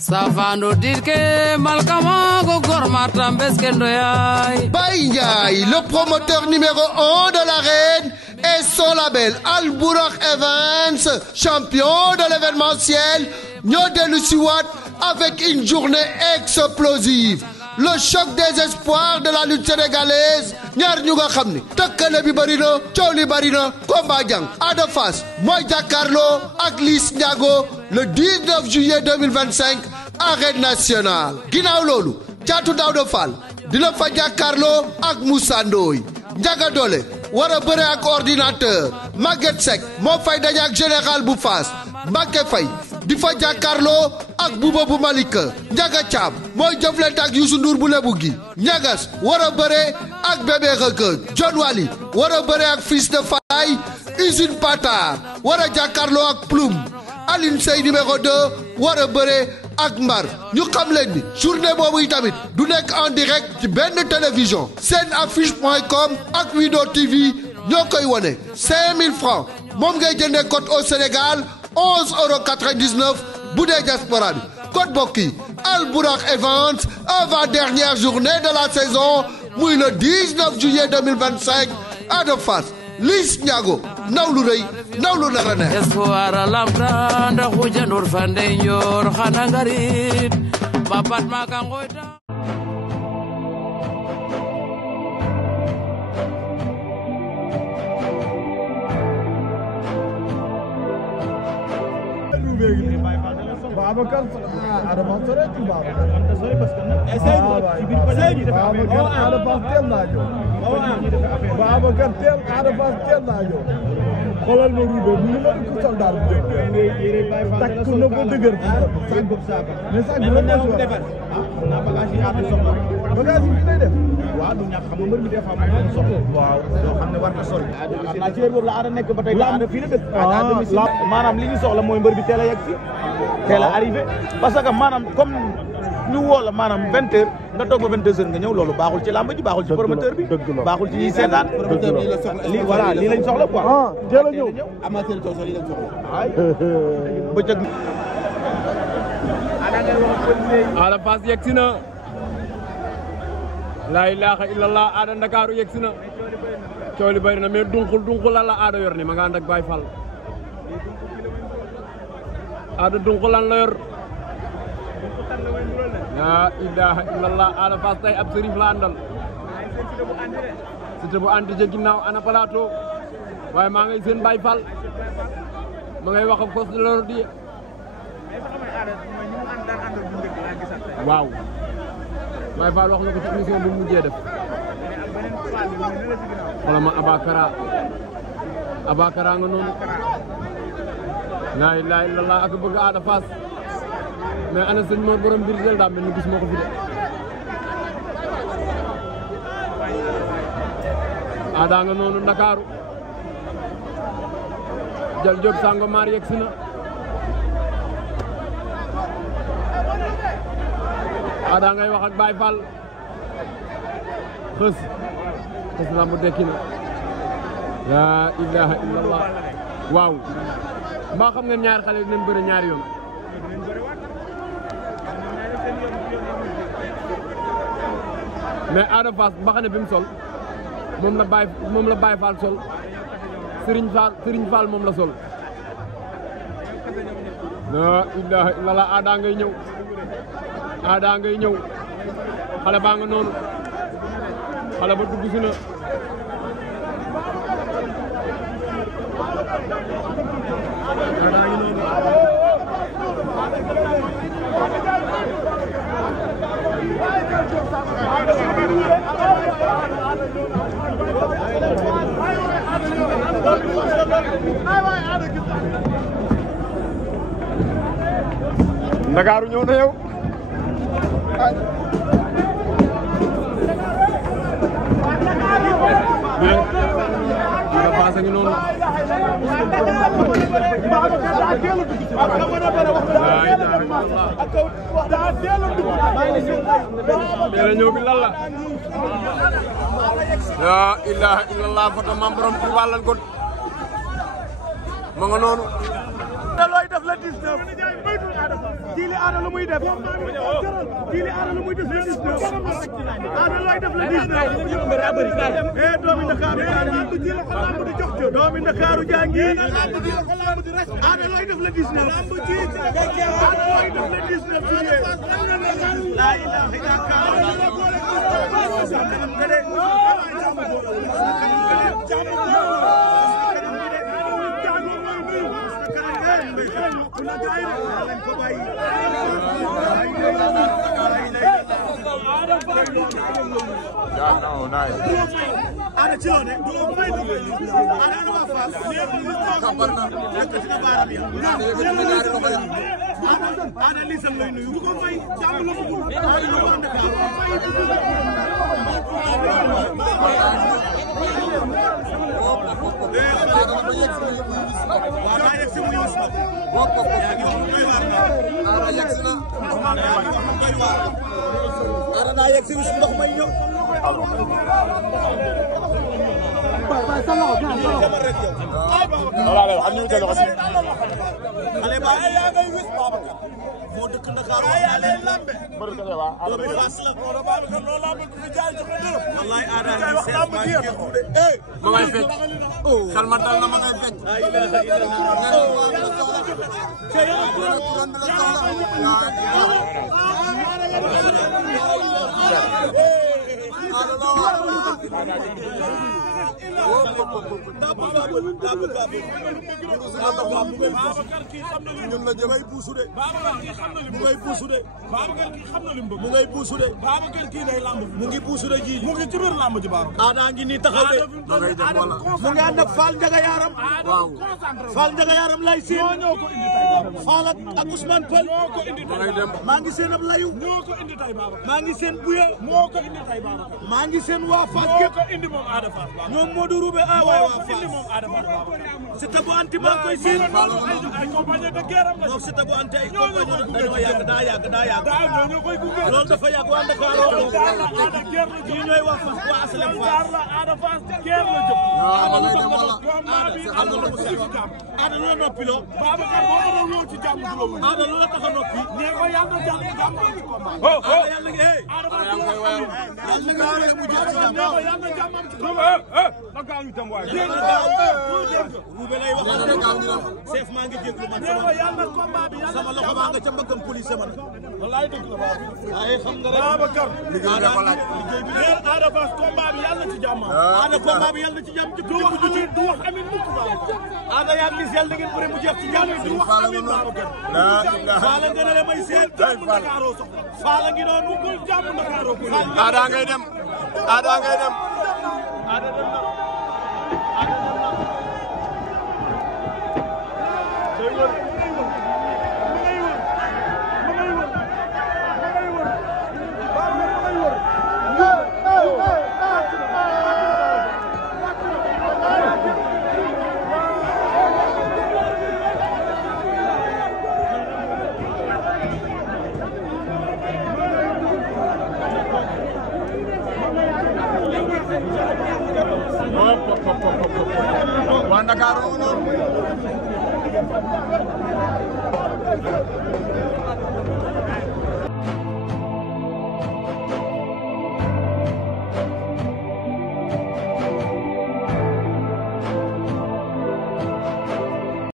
Savano dirke malkamago gormata mbeskendo yai. Baïngaï, le promoteur numéro 1 de l'arène et son label Al Bourakh Events, champion de l'événementiel, Nyodelu Siwat avec une journée explosive. Le choc des espoirs de la lutte sénégalaise. Ñaar ñu nga xam ni tëkkale bi bëri na coow li bëri na combat jàng Ada Fass mooy jàkkaarloo ak Liss Ndiago le 19 juillet 2025 arène nationale. ginnaaw loolu Caatu Daouda Fall dina fa jàkkaarloo ak Moussa Ndoye. Ndiaga Dolé war a bëre ak ordinateur. Maguette Seck moo fay daje ak général bu Fass. Mbacké Faye di fa jàkkaarloo ak Bouba bu Malika. Ndiaga Thiam mooy jëflante ak Youssou Ndour bu Lebu gi. Ñagas war a bëre ak Bébé Reug. John Wally war a bëre ak Fils de Faye. Usine Patar war a jàkkaarloo ak Ploum. Aline Sey numéro 2 war a bëre ak Mbar. ñu xam leen ni journée boobu yi tamit du nekk en direct ci benn télévision. Senaffiche.com ak Wido TV ñoo koy wone 5000 francs moom ngay jëndee code au Sénégal 11,99 € bu dee diaspora bi. code bokk yi Al Bourakh Events avant dernière journée de la saison muy le 19 juillet 2025 Ada Fass Liss Ndiago ndaw lu rëy ndaw lu nar a neex. Espoir lamta nda xujandur fande njoor xana ngarit babat maka ngoyta. Babacar Adama sore ci Babacar sore parce que Babacar Adama teel naa ñëw Babacar teel Adama teel naa ñëw xoolal ma ruube mu ngi mel ni soldat bu jëm takk na ko dëgër sac bopp sac mais sac bi lan ko defal na bagage yi aatu soxla bagage yi lay def waaw du ñàkk xam nga mbër mi des fois mu soxla waaw loo xam ne war na sori na ci boobu la Ada nekk ba tey Ada fii la dëkk maanaam li ñu soxla mooy mbër bi teel a yegg si teel a arrivé parce que maanaam comme ñu woo la maanaam 20h nga toog ba 22h nga ñëw loolu baaxul ci làmb ji baaxul ci promoteur bi baaxul ci ñuy seetaan promoteur bi la soxla lii voilà lii lañ soxla quoi teel a ñëw amateur toog lii lañ soxla ay bëccëg Ada Fass yegsi na laa ilaaha illallah Ada Ndakaaru yegsi na coow li bëri na mais dunqul la Ada yor ni ma nga ànd ak Baye Fall Ada dunqulan la yor laa ilaaha illallah Ada Fass tey ab sërif la àndal Siteu bu andi ca ginnaaw ana plateau waaye maa ngay seen Baye Fall ma ngay wax ak force de l'ordre di waaw Baye Fall wax na ko ci émission bu mujjee def wala ma Abakara nga noonu laa ilaaha illallah ak bëgg Ada Fass mais ana sëñ Mor borom biir del daa mel ni gis moo ko fi de Ada nga noonu Ndakaaru jël Diop Sangomar yegsi na Ada ngay wax ak Baye Fall xës la mu dekki na laa ilaaha illallah waaw mbaa xam ngeen ñaari xale dinañ bëre ñaari yoon mais Ada Fass mbaxane bi mu sol moom la Baye Fall sol Serigne Fall moom la sol la ilaha illallah Ada ngay ñëw xale baa nga noonu xale ba dugg si na Ada ngi noonu Ndakaaru ñëw na yow Ada Fass a ngi noonu teel a ñëw bi lan la laa ilaaha illallah foto mam borom Tuuba lan ko ma nga noonu Ada looy def la 19. Jili Ada lu muy def. Jili Ada lu muy def la 19. Ada looy def la 19. Eh doomi Ndakaaru jàngi. Doomi Ndakaaru jàngi. Ada looy def la 19. Ada looy def la 19. La ilaha Ada cilone ada wafa ada lisam lay nuyu ko fay jàmm la Ada ngi ni taxaw de mu ngi ànd ak Fall Ndiaga Yaram Fall Ndiaga Yaram lay seen Fall ak Ousmane Pël maa ngi seen ab layu maa ngi seen Buya maa ngi seen waa Fass gépp ñoom Modou Roubé waay waa Fass c'est tabu anti maa koy seen non c'est tabu anti ay compagnon dañoo yàgg daa yàgg loolu dafa yàgg waa Dakar ñi ñooy waa Fass waa Asalem Fass Ada lu la noppi loo Ada lu la tax a noppi Ada yàlla ngi Roubé lay wax chef maa ngi jéglu man sama loxo baa nga ca mbagam police sama wallaay dëgg la waaye xam nga rek Babacar liggéey bi ko laaj liggéey bi Ada Fass combat bi yàlla ci jàmm Ada combat bi yàlla ci jàmm du wax amin mukk Ada yaa ngi sel da ngeen bëre mu jeex ci jàmm du wax amin Babacar Faala nga ne may seet Ndakaaru soxla Faala ngi noonu ko jàmm Ndakaaru Ada ngay dem Ada ngay dem Ada dem na waa Ndakaaru